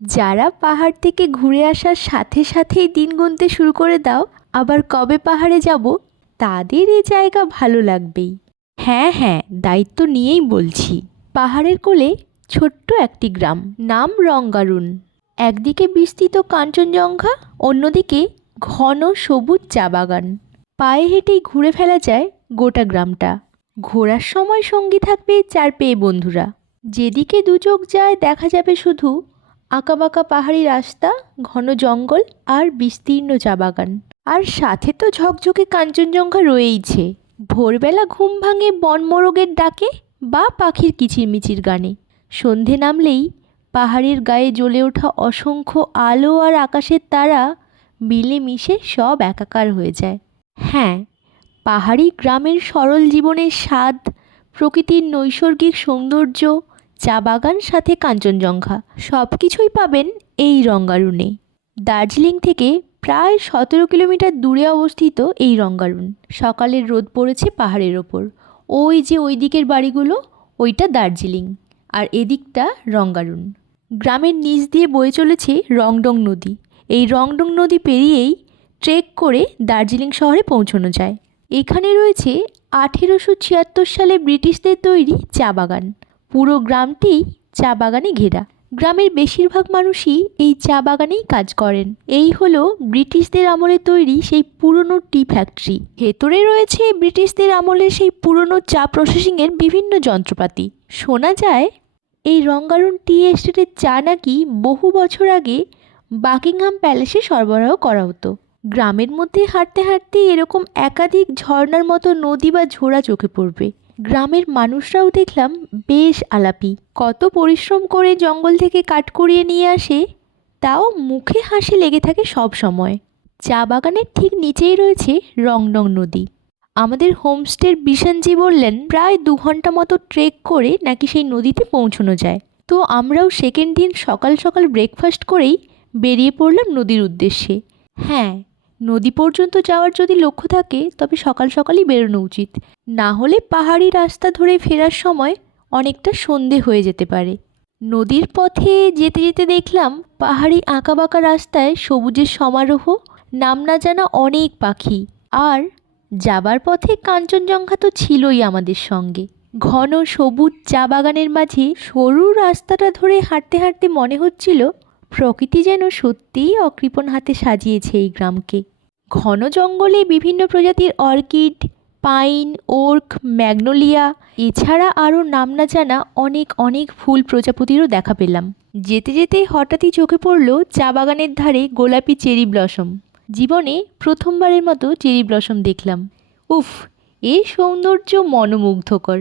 যারা পাহাড় থেকে ঘুরে আসার সাথে সাথেই দিন গুনতে শুরু করে দাও আবার কবে পাহাড়ে যাব, তাদের এই জায়গা ভালো লাগবেই। হ্যাঁ হ্যাঁ, দায়িত্ব নিয়েই বলছি। পাহাড়ের কোলে ছোট্ট একটি গ্রাম, নাম রঙ্গারুন। একদিকে বিস্তৃত কাঞ্চনজঙ্ঘা, অন্যদিকে ঘন সবুজ চা বাগান। পায়ে হেঁটেই ঘুরে ফেলা যায় গোটা গ্রামটা। ঘোরার সময় সঙ্গী থাকবে চার পেয়ে বন্ধুরা। যেদিকে দু চোখ যায় দেখা যাবে শুধু আঁকাবাঁকা পাহাড়ি রাস্তা, ঘন জঙ্গল আর বিস্তীর্ণ চা বাগান। আর সাথে তো ঝকঝকে কাঞ্চনজঙ্ঘা রয়েইছে। ভোরবেলা ঘুম ভাঙে বনমোরগের ডাকে বা পাখির কিচিরমিচির গানে। সন্ধে নামলেই পাহাড়ের গায়ে জ্বলে ওঠা অসংখ্য আলো আর আকাশের তারা মিলেমিশে সব একাকার হয়ে যায়। হ্যাঁ, পাহাড়ি গ্রামের সরল জীবনের স্বাদ, প্রকৃতির নৈসর্গিক সৌন্দর্য, চা বাগান সাথে কাঞ্চনজঙ্ঘা সব কিছুই পাবেন এই রঙ্গারুনে। দার্জিলিং থেকে প্রায় 17 কিলোমিটার দূরে অবস্থিত এই রঙ্গারুন। সকালের রোদ পড়েছে পাহাড়ের ওপর। ওই যে ওই দিকের বাড়িগুলো, ওইটা দার্জিলিং, আর এদিকটা রঙ্গারুন। গ্রামের নিচ দিয়ে বয়ে চলেছে রংডং নদী। এই রংডং নদী পেরিয়েই ট্রেক করে দার্জিলিং শহরে পৌঁছানো যায়। এখানে রয়েছে 1876 সালে ব্রিটিশদের তৈরি চা বাগান। পুরো গ্রামটি চা বাগানে ঘেরা। গ্রামের বেশিরভাগ মানুষই এই চা বাগানেই কাজ করেন। এই হলো ব্রিটিশদের আমলে তৈরি সেই পুরনো টি ফ্যাক্টরি। ভেতরে রয়েছে ব্রিটিশদের আমলের সেই পুরনো চা প্রসেসিংয়ের বিভিন্ন যন্ত্রপাতি। শোনা যায় এই রঙ্গারুন টি এস্টেটের চা নাকি বহু বছর আগে বাকিংহাম প্যালেসে সরবরাহ করা হতো। গ্রামের মধ্যে হাঁটতে হাঁটতে এরকম একাধিক ঝর্ণার মতো নদী বা ঝোড়া চোখে পড়বে। গ্রামের মানুষরাও দেখলাম বেশ আলাপি। কত পরিশ্রম করে জঙ্গল থেকে কাঠ কুড়িয়ে নিয়ে আসে, তাও মুখে হাসি লেগে থাকে সব সময়। চা বাগানের ঠিক নিচেই রয়েছে রংডং নদী। আমাদের হোমস্টের বিশানজি বললেন প্রায় 2 ঘন্টা মতো ট্রেক করে নাকি সেই নদীতে পৌঁছানো যায়। তো আমরাও সেকেন্ড দিন সকাল সকাল ব্রেকফাস্ট করেই বেরিয়ে পড়লাম নদীর উদ্দেশ্যে। হ্যাঁ, নদী পর্যন্ত যাওয়ার যদি লক্ষ্য থাকে তবে সকাল সকালই বেরোনো উচিত, না হলে পাহাড়ি রাস্তা ধরে ফেরার সময় অনেকটা সন্ধে হয়ে যেতে পারে। নদীর পথে যেতে যেতে দেখলাম পাহাড়ি আঁকাবাঁকা রাস্তায় সবুজের সমারোহ, নাম না জানা অনেক পাখি। আর যাবার পথে কাঞ্চনজঙ্ঘা তো ছিলই আমাদের সঙ্গে। ঘন সবুজ চা বাগানের মাঝে সরু রাস্তাটা ধরে হাঁটতে হাঁটতে মনে হচ্ছিল প্রকৃতি যেন সত্যিই অকৃপণ হাতে সাজিয়েছে এই গ্রামকে। ঘন জঙ্গলে বিভিন্ন প্রজাতির অর্কিড, পাইন, ওর্ক, ম্যাগনোলিয়া, এছাড়া আরও নাম না জানা অনেক অনেক ফুল প্রজাপতিরও দেখা পেলাম। যেতে যেতে হঠাৎই চোখে পড়ল চা বাগানের ধারে গোলাপি চেরি ব্লসম। জীবনে প্রথমবারের মতো চেরি ব্লসম দেখলাম। উফ, এই সৌন্দর্য মনোমুগ্ধকর,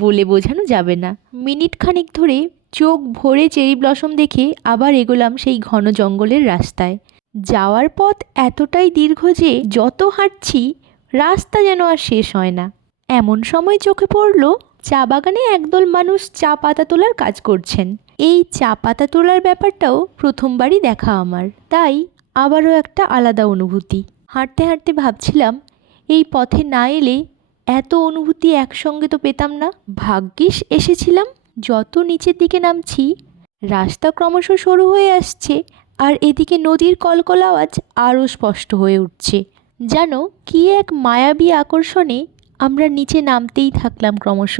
বলে বোঝানো যাবে না। মিনিট খানিক ধরে চোখ ভরে চেরি ব্লসম দেখে আবার এগোলাম সেই ঘন জঙ্গলের রাস্তায়। যাওয়ার পথ এতটাই দীর্ঘ যে যত হাঁটছি রাস্তা যেন আর শেষ হয় না। এমন সময় চোখে পড়ল চা বাগানে একদল মানুষ চা পাতা তোলার কাজ করছেন। এই চা পাতা তোলার ব্যাপারটাও প্রথমবারই দেখা আমার, তাই আবারও একটা আলাদা অনুভূতি। হাঁটতে হাঁটতে ভাবছিলাম এই পথে না এলে এত অনুভূতি একসঙ্গে তো পেতাম না। ভাগ্যিস এসেছিলাম। যত নিচের দিকে নামছি রাস্তা ক্রমশ সরু হয়ে আসছে, আর এদিকে নদীর কলকল আওয়াজ আরও স্পষ্ট হয়ে উঠছে। যেন কি এক মায়াবী আকর্ষণে আমরা নিচে নামতেই থাকলাম ক্রমশ।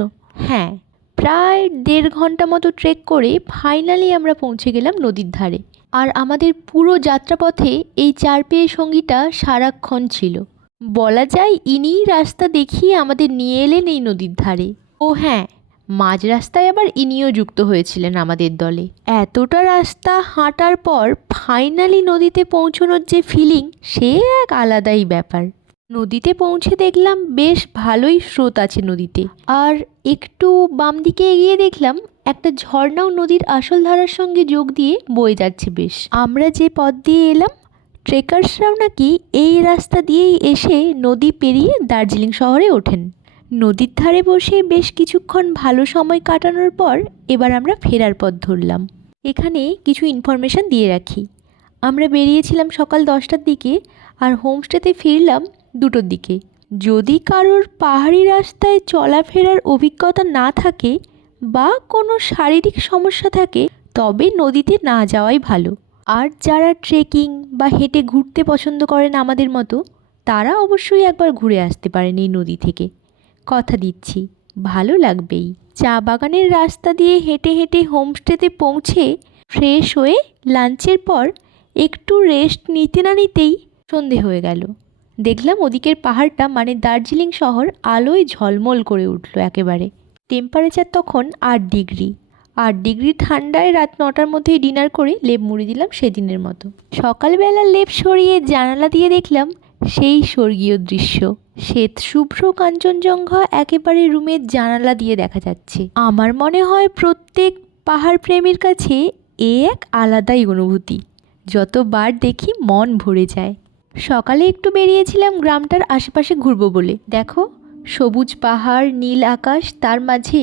হ্যাঁ, প্রায় 1.5 ঘন্টা মতো ট্রেক করে ফাইনালি আমরা পৌঁছে গেলাম নদীর ধারে। আর আমাদের পুরো যাত্রাপথে এই চার পেয়ে সঙ্গীটা সারাক্ষণ ছিল। বলা যায় ইনিই রাস্তা দেখিয়ে আমাদের নিয়ে এলেন এই নদীর ধারে। ও হ্যাঁ, মাঝ রাস্তায় আবার ইনিও যুক্ত হয়েছিলেন আমাদের দলে। এতটা রাস্তা হাঁটার পর ফাইনালি নদীতে পৌঁছানোর যে ফিলিং, সে এক আলাদাই ব্যাপার। নদীতে পৌঁছে দেখলাম বেশ ভালোই স্রোত আছে নদীতে। আর একটু বাম দিকে এগিয়ে দেখলাম একটা ঝর্ণাও নদীর আসল ধারার সঙ্গে যোগ দিয়ে বয়ে যাচ্ছে বেশ। আমরা যে পথ দিয়ে এলাম, ট্রেকার্সরাও নাকি এই রাস্তা দিয়েই এসে নদী পেরিয়ে দার্জিলিং শহরে ওঠেন। নদীর ধারে বসে বেশ কিছুক্ষণ ভালো সময় কাটানোর পর এবার আমরা ফেরার পথ ধরলাম। এখানে কিছু ইনফরমেশান দিয়ে রাখি। আমরা বেরিয়েছিলাম সকাল 10টার দিকে আর হোমস্টেতে ফিরলাম 2টোর দিকে। যদি কারোর পাহাড়ি রাস্তায় চলাফেরার অভিজ্ঞতা না থাকে বা কোনো শারীরিক সমস্যা থাকে, তবে নদীতে না যাওয়াই ভালো। আর যারা ট্রেকিং বা হেঁটে ঘুরতে পছন্দ করেন আমাদের মতো, তারা অবশ্যই একবার ঘুরে আসতে পারেন এই নদী থেকে। কথা দিচ্ছি ভালো লাগবেই। চা বাগানের রাস্তা দিয়ে হেঁটে হেঁটে হোমস্টেতে পৌঁছে ফ্রেশ হয়ে লাঞ্চের পর একটু রেস্ট নিতে না নিতেই সন্ধে হয়ে গেল। দেখলাম ওদিকের পাহাড়টা মানে দার্জিলিং শহর আলোয় ঝলমল করে উঠল একেবারে। টেম্পারেচার তখন 8 ডিগ্রি। 8 ডিগ্রি ঠান্ডায় রাত 9টার মধ্যেই ডিনার করে লেপ মুড়ি দিলাম সেদিনের মতো। সকালবেলা লেপ সরিয়ে জানালা দিয়ে দেখলাম সেই স্বর্গীয় দৃশ্য। শ্বেত শুভ্র কাঞ্চনজঙ্ঘা একেবারে রুমের জানালা দিয়ে দেখা যাচ্ছে। আমার মনে হয় প্রত্যেক পাহাড় প্রেমীর কাছে এ এক আলাদাই অনুভূতি। যতবার দেখি মন ভরে যায়। সকালে একটু বেরিয়েছিলাম গ্রামটার আশেপাশে ঘুরবো বলে। দেখো সবুজ পাহাড়, নীল আকাশ, তার মাঝে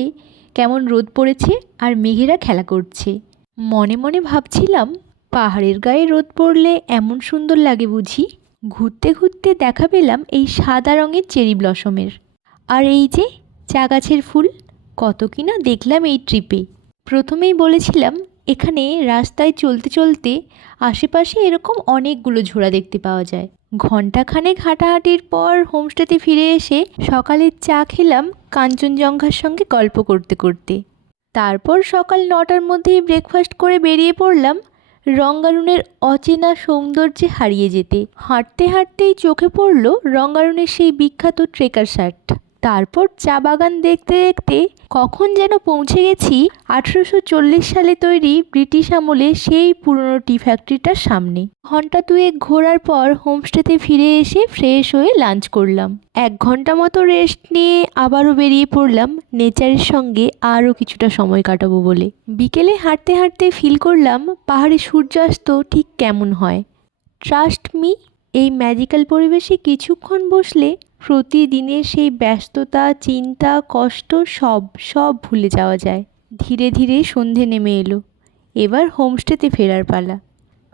কেমন রোদ পড়েছে আর মেঘেরা খেলা করছে। মনে মনে ভাবছিলাম পাহাড়ের গায়ে রোদ পড়লে এমন সুন্দর লাগে বুঝি। ঘুরতে ঘুরতে দেখা পেলাম এই সাদা রঙের চেরি ব্লসমের। আর এই যে চা গাছের ফুল, কত কিনা দেখলাম এই ট্রিপে। প্রথমেই বলেছিলাম এখানে রাস্তায় চলতে চলতে আশেপাশে এরকম অনেকগুলো ঝোড়া দেখতে পাওয়া যায়। ঘণ্টাখানেক হাঁটাহাঁটির পর হোমস্টেতে ফিরে এসে সকালের চা খেলাম কাঞ্চনজঙ্ঘার সঙ্গে গল্প করতে করতে। তারপর সকাল 9টার মধ্যেই ব্রেকফাস্ট করে বেরিয়ে পড়লাম রঙ্গারুনের অচেনা সৌন্দর্যে হারিয়ে যেতে। হাঁটতে হাঁটতেই চোখে পড়ল রঙ্গারুনের সেই বিখ্যাত ট্রেকার শার্ট। তারপর চা বাগান দেখতে দেখতে কখন যেন পৌঁছে গেছি 1840 সালে তৈরি ব্রিটিশ আমলে সেই পুরনো টি ফ্যাক্টরিটার সামনে। ঘন্টা দুয়েক ঘোরার পর হোমস্টেতে ফিরে এসে ফ্রেশ হয়ে লাঞ্চ করলাম। 1 ঘন্টা মতো রেস্ট নিয়ে আবারও বেরিয়ে পড়লাম নেচারের সঙ্গে আরও কিছুটা সময় কাটাবো বলে। বিকেলে হাঁটতে হাঁটতে ফিল করলাম পাহাড়ে সূর্যাস্ত ঠিক কেমন হয়। ট্রাস্ট মি, এই ম্যাজিক্যাল পরিবেশে কিছুক্ষণ বসলে প্রতিদিনের সেই ব্যস্ততা, চিন্তা, কষ্ট সব ভুলে যাওয়া যায়। ধীরে ধীরে সন্ধে নেমে এলো। এবার হোমস্টেতে ফেরার পালা।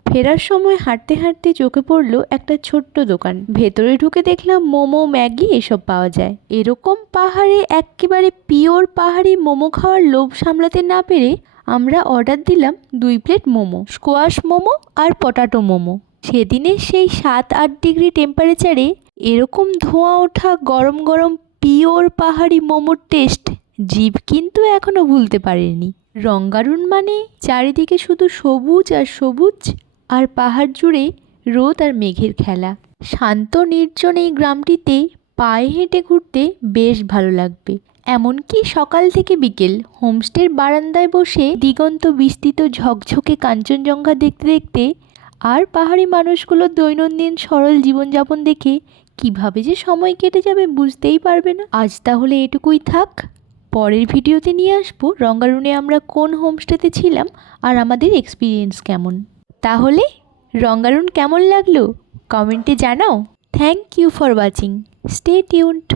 ফেরার সময় হাঁটতে হাঁটতে চোখে পড়লো একটা ছোট্ট দোকান। ভেতরে ঢুকে দেখলাম মোমো, ম্যাগি এসব পাওয়া যায়। এরকম পাহাড়ে একেবারে পিওর পাহাড়ি মোমো খাওয়ার লোভ সামলাতে না পেরে আমরা অর্ডার দিলাম 2 প্লেট মোমো, স্কোয়াশ মোমো আর পটাটো মোমো। সেদিনের সেই 7-8 ডিগ্রি টেম্পারেচারে এরকম ধোঁয়া ওঠা গরম গরম পিওর পাহাড়ি মোমোর টেস্ট জিভ কিন্তু এখনও ভুলতে পারেনি। রঙ্গারুন মানে চারিদিকে শুধু সবুজ আর সবুজ, আর পাহাড় জুড়ে রোদ আর মেঘের খেলা। শান্ত নির্জন এই গ্রামটিতে পায়ে হেঁটে ঘুরতে বেশ ভালো লাগবে। এমনকি সকাল থেকে বিকেল হোমস্টের বারান্দায় বসে দিগন্ত বিস্তৃত ঝকঝকে কাঞ্চনজঙ্ঘা দেখতে দেখতে আর পাহাড়ি মানুষগুলোর দৈনন্দিন সরল জীবনযাপন দেখে কিভাবে যে সময় কেটে যাবে বুঝতেই পারবে না। আজ তাহলে এটুকুই থাক। পরের ভিডিওতে নিয়ে আসবো রঙ্গারুনে আমরা কোন হোমস্টেতে ছিলাম আর আমাদের এক্সপিরিয়েন্স কেমন। তাহলে রঙ্গারুন কেমন লাগলো কমেন্টে জানাও। Thank you for watching. Stay tuned.